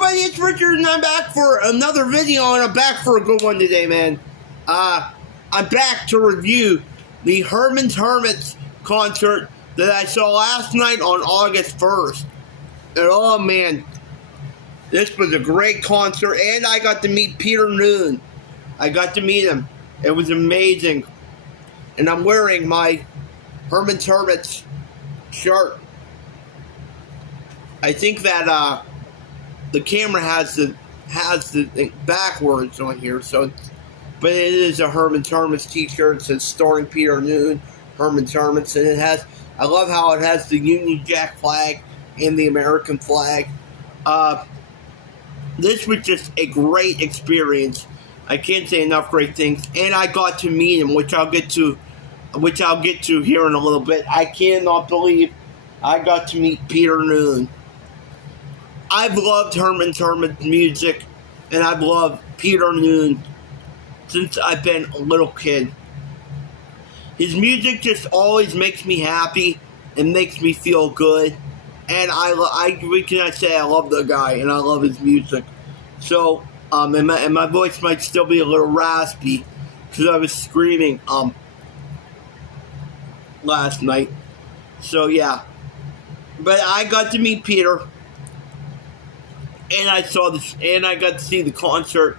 everybody, it's Richard and I'm back for another video, and I'm back for a good one today, man. I'm back to review the Hermits concert that I saw last night on August 1st. And oh man, this was a great concert, and I got to meet Peter Noone. I got to meet him. It was amazing. And I'm wearing my Hermits shirt. I think that the camera has the thing backwards on here, so but it is a Hermits t-shirt. It says starring Peter Noone, Hermits, and it has, I love how it has the Union Jack flag and the American flag. This was just a great experience. I can't say enough great things, and I got to meet him, which I'll get to here in a little bit. I cannot believe I got to meet Peter Noone. I've loved Hermits music, and I've loved Peter Noone since I've been a little kid. His music just always makes me happy and makes me feel good, and what can I say? I love the guy, and I love his music. So, and my voice might still be a little raspy because I was screaming last night. So yeah, but I got to meet Peter. And I got to see the concert,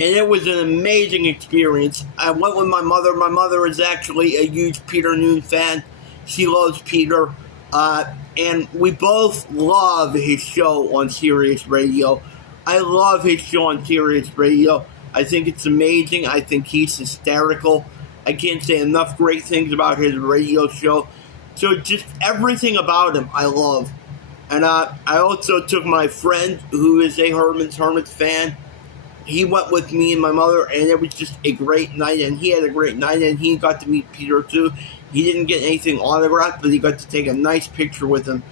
and it was an amazing experience. I went with my mother. My mother is actually a huge Peter Noone fan. She loves Peter, and we both love his show on Sirius Radio. I love his show on Sirius Radio. I think it's amazing. I think he's hysterical. I can't say enough great things about his radio show. So just everything about him, I love. And I also took my friend, who is a Hermits fan. He went with me and my mother, and it was just a great night, and he had a great night, and he got to meet Peter too. He didn't get anything autographed, but he got to take a nice picture with him.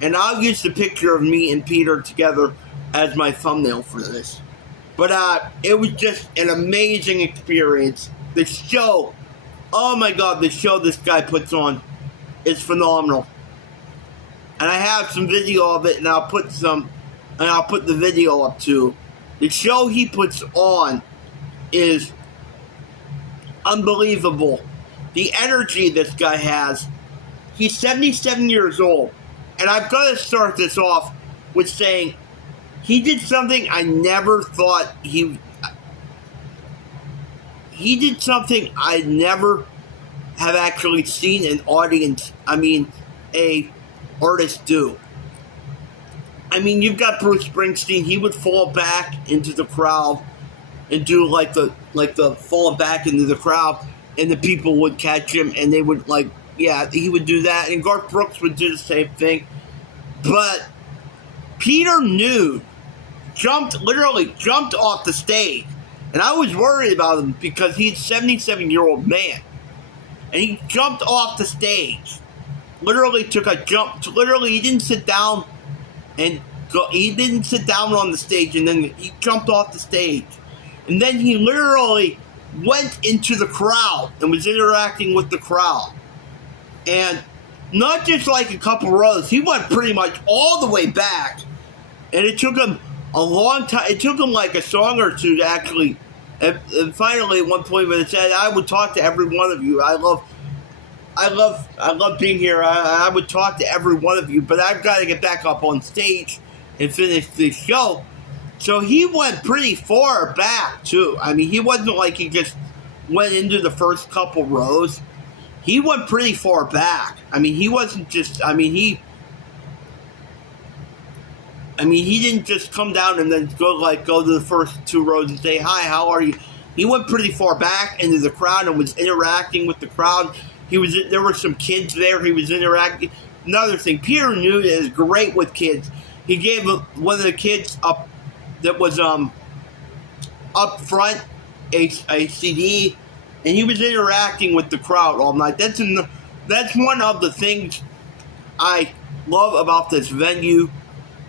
And I'll use the picture of me and Peter together as my thumbnail for this. But it was just an amazing experience. The show, oh my God, the show this guy puts on is phenomenal. And I have some video of it, and I'll put the video up too. The show he puts on is unbelievable. The energy this guy has. He's 77 years old, and I've got to start this off with saying he did something I never thought he did something I never have actually seen an audience. Artists do. I mean, you've got Bruce Springsteen. He would fall back into the crowd and do like the falling back into the crowd, and the people would catch him, and they would he would do that, and Garth Brooks would do the same thing. But Peter Noone literally jumped off the stage, and I was worried about him because he's a 77-year-old man, and he jumped off the stage. Literally took a jump. Literally, he didn't sit down and go. He didn't sit down on the stage, and then he jumped off the stage. And then he literally went into the crowd and was interacting with the crowd. And not just like a couple rows. He went pretty much all the way back. And it took him a long time. It took him like a song or two to actually. And finally, at one point, when it said, "I would talk to every one of you. I love being here. I would talk to every one of you, but I've got to get back up on stage and finish this show." So he went pretty far back, too. I mean, he wasn't like he just went into the first couple rows. He went pretty far back. I mean, he wasn't just, he didn't just come down and then go to the first two rows and say, "Hi, how are you?" He went pretty far back into the crowd and was interacting with the crowd. There were some kids there. He was interacting. Another thing, Peter Noone is great with kids. He gave one of the kids up that was up front a CD, and he was interacting with the crowd all night. That's one of the things I love about this venue.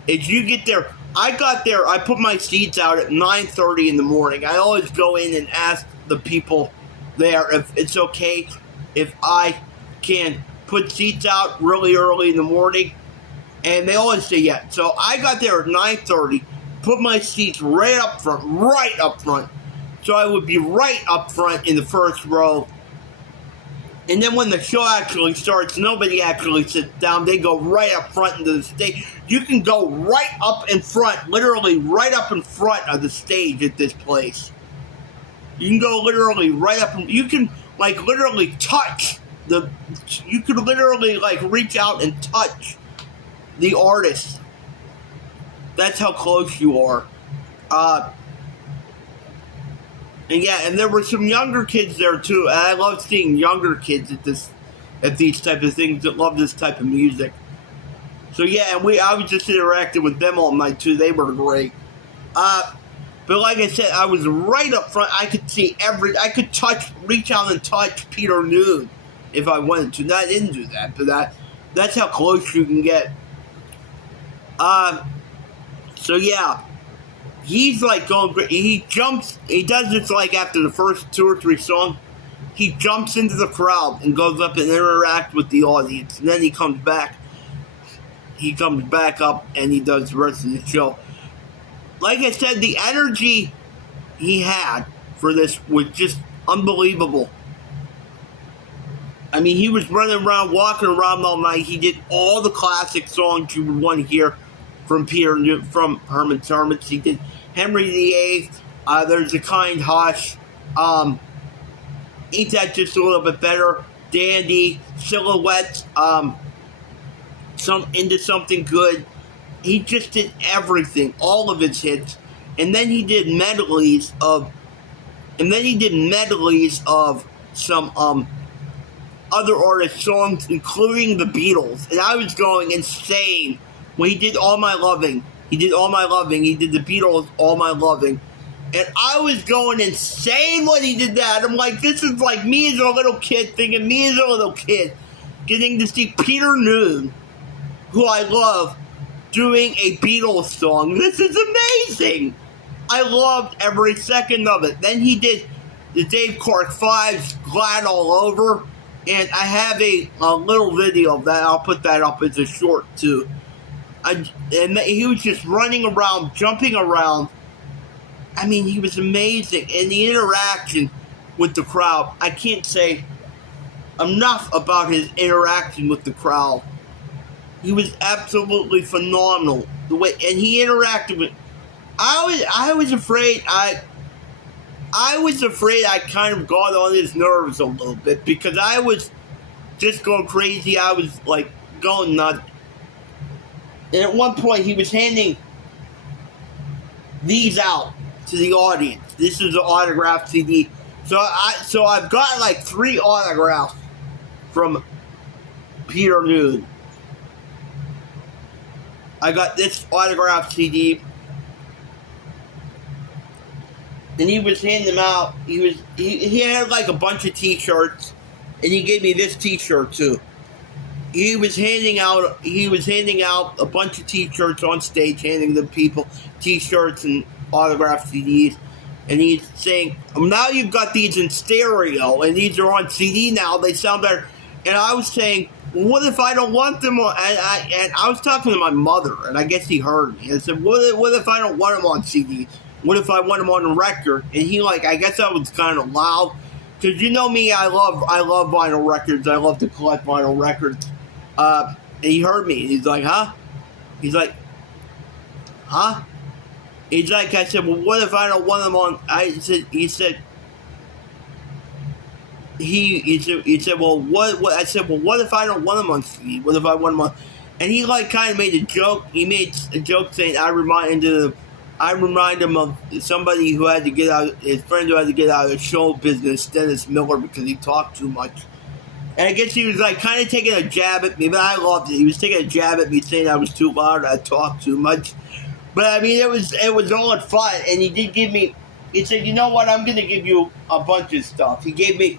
Is you get there. I got there. I put my seats out at 9:30 in the morning. I always go in and ask the people there if it's okay if I can put seats out really early in the morning. And they always say yeah. So I got there at 9:30, put my seats right up front. So I would be right up front in the first row. And then when the show actually starts, nobody actually sits down. They go right up front into the stage. You can go right up in front, literally right up in front of the stage at this place. You can go literally right up. You can like literally touch the. You could literally like reach out and touch the artist. That's how close you are. And yeah, and there were some younger kids there too. And I love seeing younger kids at these type of things that love this type of music. So yeah, and I was just interacting with them all night too. They were great. But like I said, I was right up front. I could see I could reach out and touch Peter Noone if I wanted to. No, I didn't do that, but that's how close you can get. So yeah. He's like going great. He does this like after the first 2 or 3 songs. He jumps into the crowd and goes up and interacts with the audience. And then he comes back. He comes back up and he does the rest of the show. Like I said, the energy he had for this was just unbelievable. I mean, he was running around, walking around all night. He did all the classic songs you would want to hear from Hermits. He did Henry VIII. There's a Kind Hush. Ain't That Just a Little Bit Better? Dandy, Silhouettes. Into Something Good. He just did everything, all of his hits, and then he did medleys of some other artists' songs, including the Beatles, and I was going insane. When he did All My Loving, he did the Beatles, All My Loving. And I was going insane when he did that. I'm like, this is like me as a little kid, getting to see Peter Noone, who I love, doing a Beatles song. This is amazing. I loved every second of it. Then he did the Dave Clark 5's Glad All Over. And I have a little video of that. I'll put that up as a short, too. And he was just running around, jumping around. I mean, he was amazing. And the interaction with the crowd, I can't say enough about his interaction with the crowd. He was absolutely phenomenal. The way, and he interacted with. I was afraid I kind of got on his nerves a little bit because I was just going crazy. I was like going nuts. And at one point, he was handing these out to the audience. This is an autographed CD. So I've got like 3 autographs from Peter Noone. I got this autographed CD, and he was handing them out. He had like a bunch of T-shirts, and he gave me this T-shirt too. He was handing out a bunch of T-shirts on stage, handing the people T-shirts and autographed CDs. And he's saying, now you've got these in stereo, and these are on CD now. They sound better. And I was saying, well, what if I don't want them on? And I was talking to my mother, and I guess he heard me. I said, what if I don't want them on CD? What if I want them on a record? And he I guess I was kind of loud. Because you know me, I love vinyl records. I love to collect vinyl records. And he heard me. He's like, huh? He's like, huh? He's like, I said, well, what if I don't want them on? He said, well, what? I said, well, what if I don't want them on CD? What if I want them on? And he kind of made a joke. He made a joke saying, I remind him of somebody who had to get out, his friend who had to get out of show business, Dennis Miller, because he talked too much. And I guess he was kind of taking a jab at me, but I loved it. He was taking a jab at me, saying I was too loud, I talked too much. But I mean, it was all in fun. And he did give me. He said, you know what? I'm going to give you a bunch of stuff. He gave me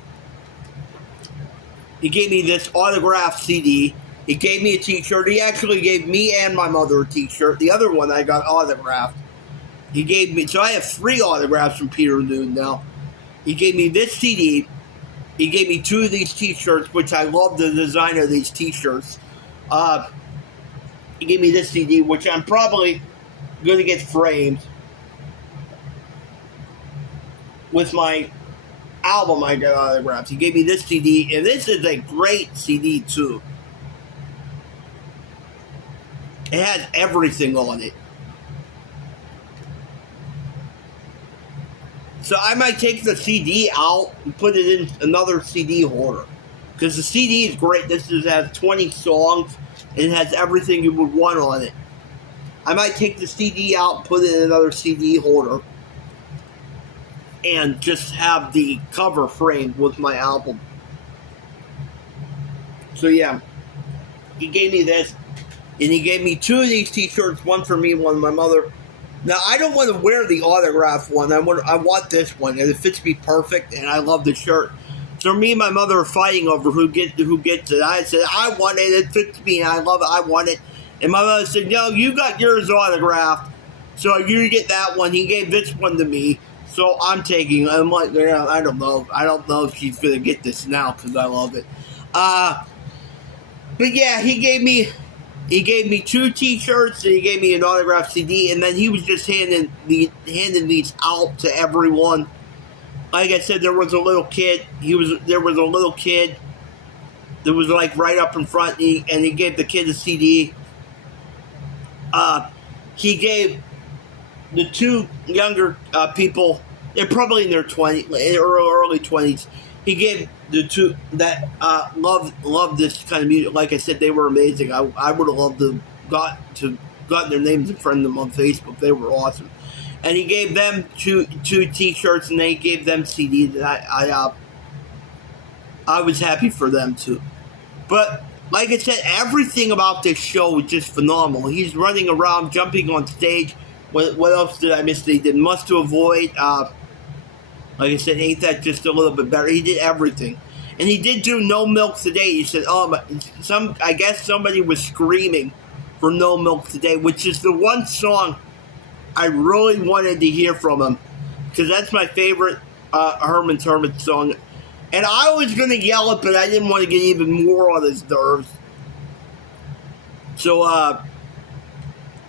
this autographed CD. He gave me a T-shirt. He actually gave me and my mother a T-shirt. The other one I got autographed. He gave me. So I have 3 autographs from Peter Noone now. He gave me this CD. He gave me 2 of these T-shirts, which I love the design of these T-shirts. He gave me this CD, which I'm probably going to get framed with my album I got autographs. He gave me this CD, and this is a great CD too. It has everything on it. So I might take the CD out and put it in another CD holder. Because the CD is great. This has 20 songs. And it has everything you would want on it. I might take the CD out and put it in another CD holder. And just have the cover framed with my album. So yeah. He gave me this. And he gave me 2 of these t-shirts. One for me, one for my mother. Now, I don't want to wear the autograph one. I want this one, and it fits me perfect, and I love the shirt. So me and my mother are fighting over who gets it. I said, I want it. It fits me, and I love it. I want it. And my mother said, no, you got yours autographed, so you get that one. He gave this one to me, so I'm taking it. I'm like, yeah, I don't know. I don't know if she's going to get this now because I love it. But yeah, he gave me 2 t-shirts, and he gave me an autographed CD, and then he was just handing these out to everyone. Like I said, there was a little kid. There was a little kid that was like right up in front, and he gave the kid a CD. He gave the 2 younger people, they're probably in their 20s, early 20s. He gave the 2 that loved this kind of music. Like I said, they were amazing. I would have loved to gotten their names and friend them on Facebook. They were awesome. And he gave them 2 t-shirts, and they gave them CDs. And I was happy for them too. But like I said, everything about this show was just phenomenal. He's running around, jumping on stage. What else did I miss? They did Must to Avoid. Like I said, ain't that just a little bit better? He did everything. And he did do No Milk Today. He said, I guess somebody was screaming for No Milk Today, which is the one song I really wanted to hear from him. Because that's my favorite hermits song. And I was going to yell it, but I didn't want to get even more on his nerves. So,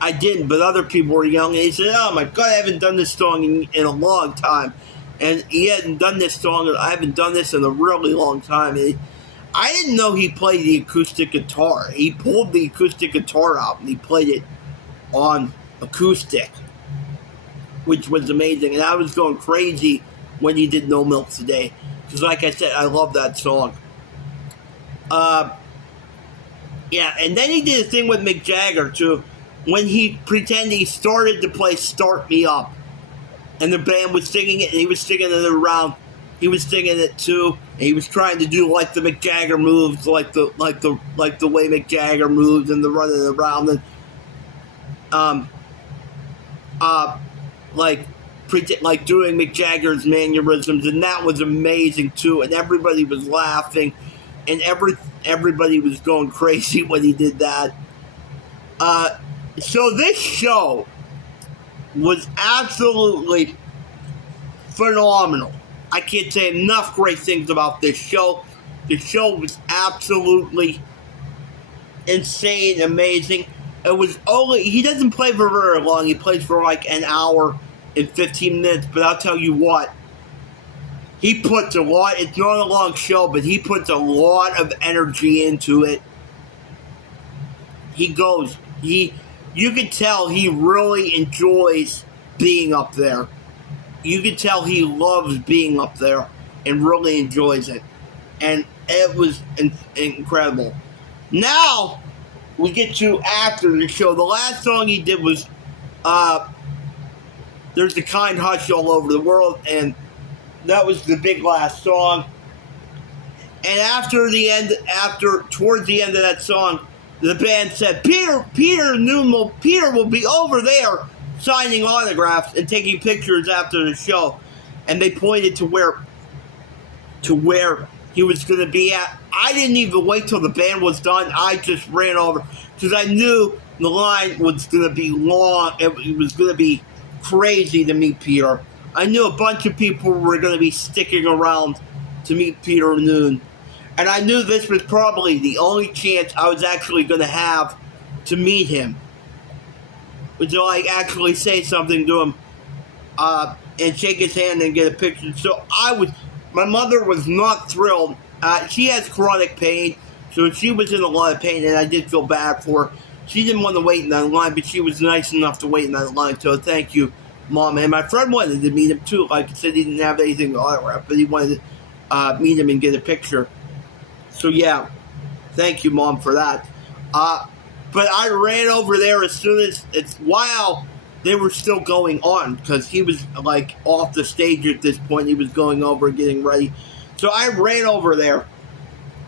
I didn't, but other people were yelling. And he said, oh my God, I haven't done this song in a long time. And he hadn't done this song. I haven't done this in a really long time. And I didn't know he played the acoustic guitar. He pulled the acoustic guitar out and he played it on acoustic, which was amazing. And I was going crazy when he did No Milk Today. Because like I said, I love that song. Yeah, and then he did a thing with Mick Jagger, too. When he pretended he started to play Start Me Up. And the band was singing it, and he was singing it around. He was singing it too, and he was trying to do like the Mick Jagger moves, like the way Mick Jagger moves, and the running around, and like doing Mick Jagger's mannerisms, and that was amazing too. And everybody was laughing, and everybody was going crazy when he did that. So this show was absolutely phenomenal. I can't say enough great things about this show. The show was absolutely insane, amazing. It was he doesn't play for very long. He plays for like an hour and 15 minutes, but I'll tell you what, he puts a lot, it's not a long show, but he puts a lot of energy into it. You can tell he really enjoys being up there. You can tell he loves being up there and really enjoys it. And it was incredible. Now, we get to after the show. The last song he did was There's a Kind Hush All Over the World, and that was the big last song. And towards the end of that song, the band said, Peter will be over there signing autographs and taking pictures after the show. And they pointed to where he was going to be at. I didn't even wait till the band was done. I just ran over because I knew the line was going to be long. It was going to be crazy to meet Peter. I knew a bunch of people were going to be sticking around to meet Peter Noone. And I knew this was probably the only chance I was actually going to have to meet him, to like actually say something to him, and shake his hand and get a picture. So my mother was not thrilled. She has chronic pain, so she was in a lot of pain, and I did feel bad for her. She didn't want to wait in that line, but she was nice enough to wait in that line, so thank you, Mom. And my friend wanted to meet him too. Like I said, he didn't have anything to autograph, but he wanted to meet him and get a picture. So yeah, thank you, Mom, for that. But I ran over there as soon as while they were still going on, because he was like off the stage at this point. He was going over, getting ready. So I ran over there.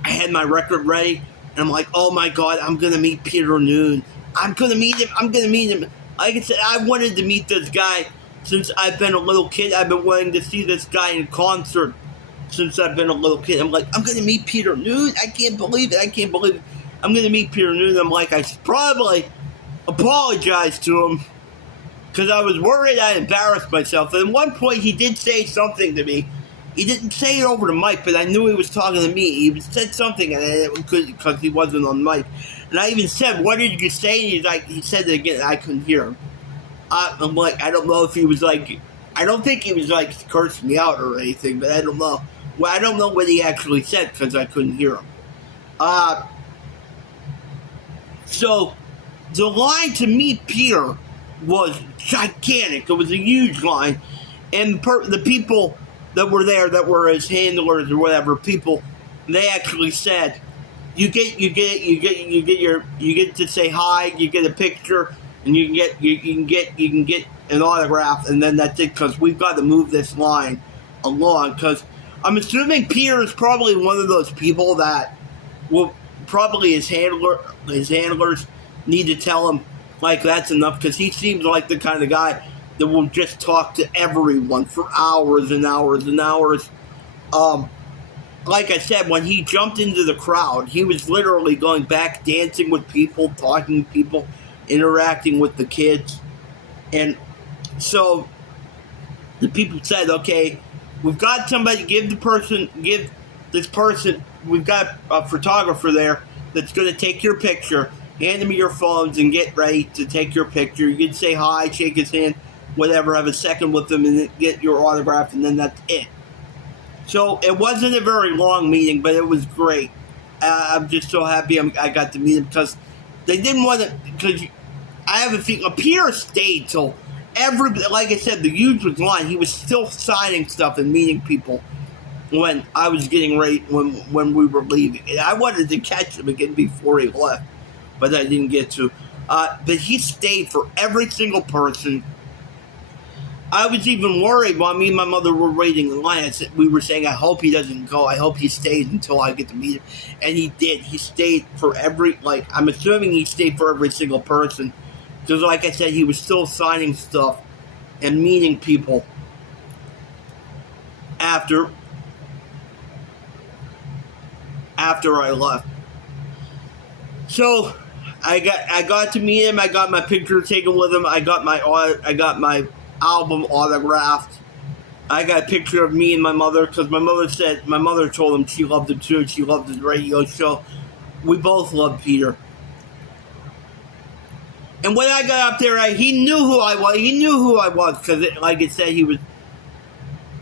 I had my record ready, and I'm like, oh my God, I'm going to meet Peter Noone. I'm going to meet him. Like I said, I wanted to meet this guy since I've been a little kid. I've been wanting to see this guy in concert since I've been a little kid. I'm like, I'm going to meet Peter Noone. I can't believe it. I'm going to meet Peter Noone. I'm like, I should probably apologize to him because I was worried I embarrassed myself. And at one point, he did say something to me. He didn't say it over the mic, but I knew he was talking to me. He said something, and because he wasn't on mic. And I even said, "What did you say?" And he said it again. And I couldn't hear him. I'm like, I don't know if he was like, I don't think he was like cursing me out or anything, but I don't know. Well, I don't know what he actually said because I couldn't hear him. So the line to meet Peter was gigantic. It was a huge line, and the people that were there, that were his handlers or whatever, they actually said, you get to say hi, you get a picture, and you can get an autograph, and then that's it, because we've got to move this line along. Because I'm assuming Peter is probably one of those people that will probably his handlers need to tell him like that's enough, because he seems like the kind of guy that will just talk to everyone for hours and hours and hours. Like I said, when he jumped into the crowd, he was literally going back, dancing with people, talking to people, interacting with the kids. And so the people said, okay, we've got somebody, give this person, we've got a photographer there that's going to take your picture. Hand him your phones and get ready to take your picture. You can say hi, shake his hand, whatever, have a second with him and get your autograph, and then that's it. So it wasn't a very long meeting, but it was great. I'm just so happy I got to meet him, because they didn't want to, because I have a feeling, Peter stayed till like I said, the huge was line. He was still signing stuff and meeting people when I was getting ready, when we were leaving. And I wanted to catch him again before he left, but I didn't get to. But he stayed for every single person. I was even worried while me and my mother were waiting in line. We were saying, I hope he doesn't go. I hope he stays until I get to meet him. And he did. He stayed for I'm assuming he stayed for every single person. Because like I said, he was still signing stuff and meeting people after I left. So I got to meet him. I got my picture taken with him. I got my album autographed. I got a picture of me and my mother, because my mother told him she loved him too. She loved his radio show. We both loved Peter. And when I got up there, he knew who I was. He knew who I was, because like I said, he was,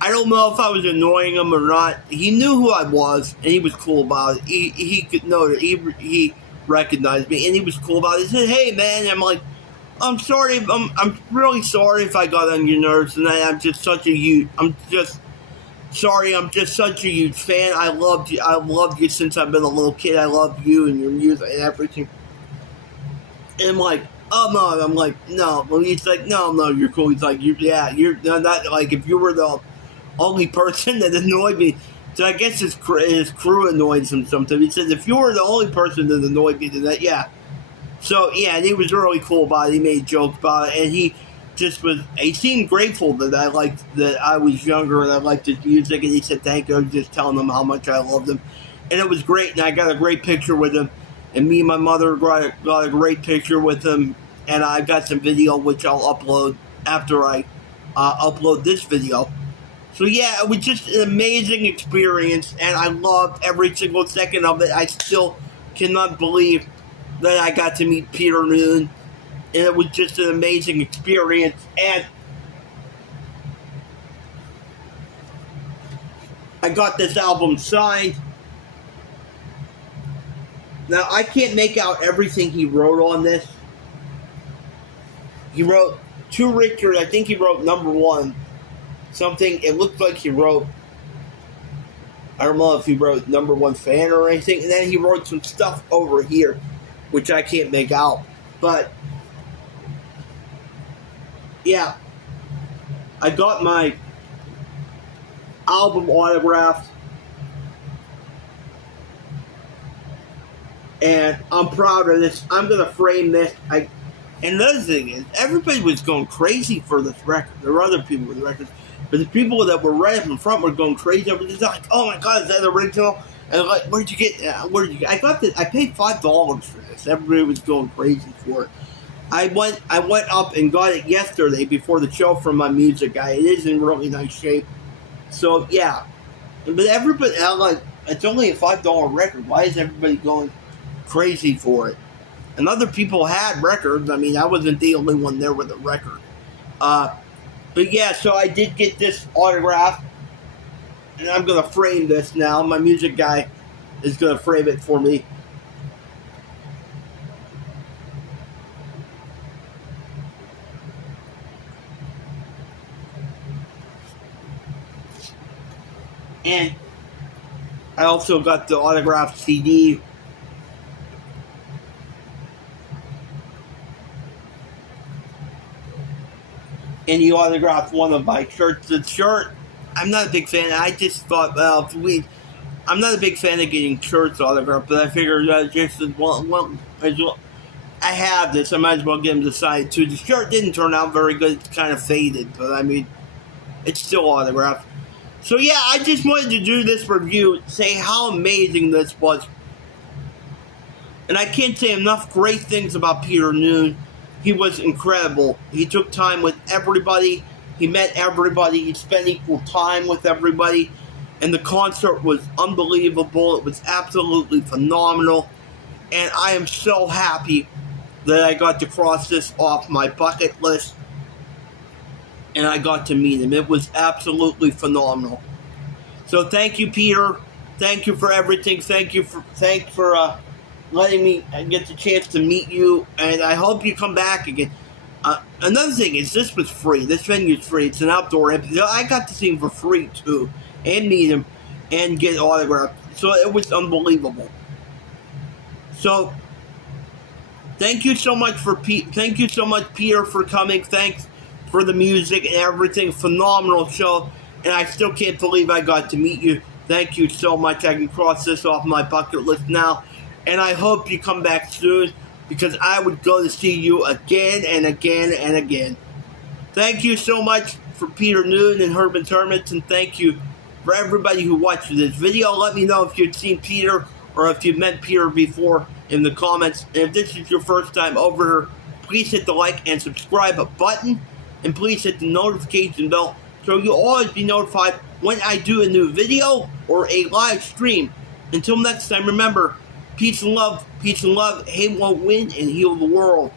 I don't know if I was annoying him or not. He knew who I was, and he was cool about it. He could know that he recognized me, and he was cool about it. He said, "Hey, man," and I'm like, "I'm sorry. I'm really sorry if I got on your nerves tonight. I'm just such a huge fan. I loved you. I loved you since I've been a little kid. I love you and your music and everything." And I'm like, "Oh no," I'm like, "No." Well, he's like, no, you're cool." He's like, you're not like, if you were the only person that annoyed me. So I guess his crew annoys him sometimes. He said, if you were the only person that annoyed me, then yeah. So yeah, and he was really cool about it. He made jokes about it, and he seemed grateful that I was younger and I liked his music, and he said thank you. I was just telling him how much I loved him, and it was great. And I got a great picture with him, and me and my mother got a great picture with him, and I got some video which I'll upload after I upload this video. So yeah, it was just an amazing experience, and I loved every single second of it. I still cannot believe that I got to meet Peter Noone, and it was just an amazing experience. And I got this album signed. Now, I can't make out everything he wrote on this. He wrote To Richard, I think he wrote number 1. Something, it looked like he wrote, I don't know if he wrote number 1 fan or anything. And then he wrote some stuff over here, which I can't make out. But, yeah. I got my album autographed. And I'm proud of this. I'm going to frame this. And another thing is, everybody was going crazy for this record. There were other people with records. But the people that were right up in front were going crazy. It was like, oh my God, is that original? And like, where'd you get I got this. I paid $5 for this. Everybody was going crazy for it. I went up and got it yesterday before the show from my music guy. It is in really nice shape. So, yeah. But everybody, like, it's only a $5 record. Why is everybody going crazy for it? And other people had records. I mean, I wasn't the only one there with a record. But yeah, so I did get this autograph, and I'm going to frame this now. My music guy is going to frame it for me. And I also got the autographed CD. And he autographed one of my shirts. The shirt, I'm not a big fan. I just thought, well, I'm not a big fan of getting shirts autographed, but I figured I have this. I might as well get him to sign too. The shirt didn't turn out very good. It's kind of faded, but I mean, it's still autographed. So yeah, I just wanted to do this review, say how amazing this was. And I can't say enough great things about Peter Noone. He was incredible. He took time with everybody. He met everybody. He spent equal time with everybody. And the concert was unbelievable. It was absolutely phenomenal. And I am so happy that I got to cross this off my bucket list. And I got to meet him. It was absolutely phenomenal. So thank you, Peter. Thank you for everything. Thank you for letting me get the chance to meet you, and I hope you come back again. Another thing is, this was free. This venue is free. It's an outdoor amphitheater. I got to see him for free too, and meet him, and get autographed. So it was unbelievable. So thank you so much Thank you so much, Peter, for coming. Thanks for the music and everything. Phenomenal show, and I still can't believe I got to meet you. Thank you so much. I can cross this off my bucket list now. And I hope you come back soon, because I would go to see you again and again and again. Thank you so much for Peter Noone and hermits, and thank you for everybody who watched this video. Let me know if you've seen Peter or if you've met Peter before in the comments. And if this is your first time over here, please hit the like and subscribe button, and please hit the notification bell so you'll always be notified when I do a new video or a live stream. Until next time, remember, peace and love, hate won't win, and heal the world.